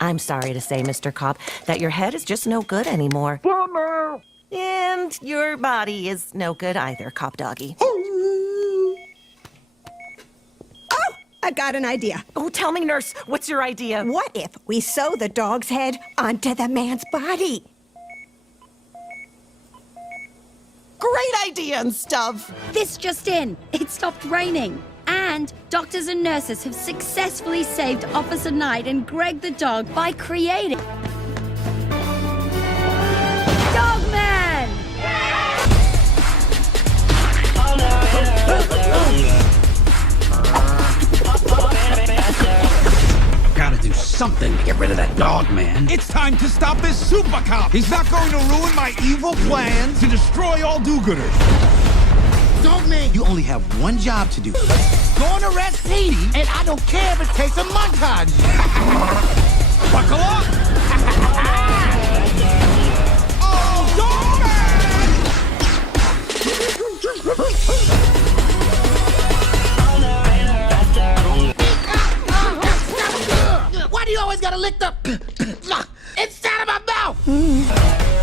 I'm sorry to say, Mr. Cop, that your head is just no good anymore. Bummer! And your body is no good either, Cop Doggy. Oh, I got an idea. Oh, tell me, nurse, what's your idea? What if we sew the dog's head onto the man's body? Great idea and stuff. This just in. It stopped raining. And doctors and nurses have successfully saved Officer Knight and Greg the dog by creating... Dogman! Gotta do something to get rid of that dog man. It's time to stop this super cop. He's not going to ruin my evil plan to destroy all do-gooders. Dogman, you only have one job to do. Go and arrest Petey, and I don't care if it takes a montage. Buckle up! Oh, Why do you always gotta lick the inside of my mouth?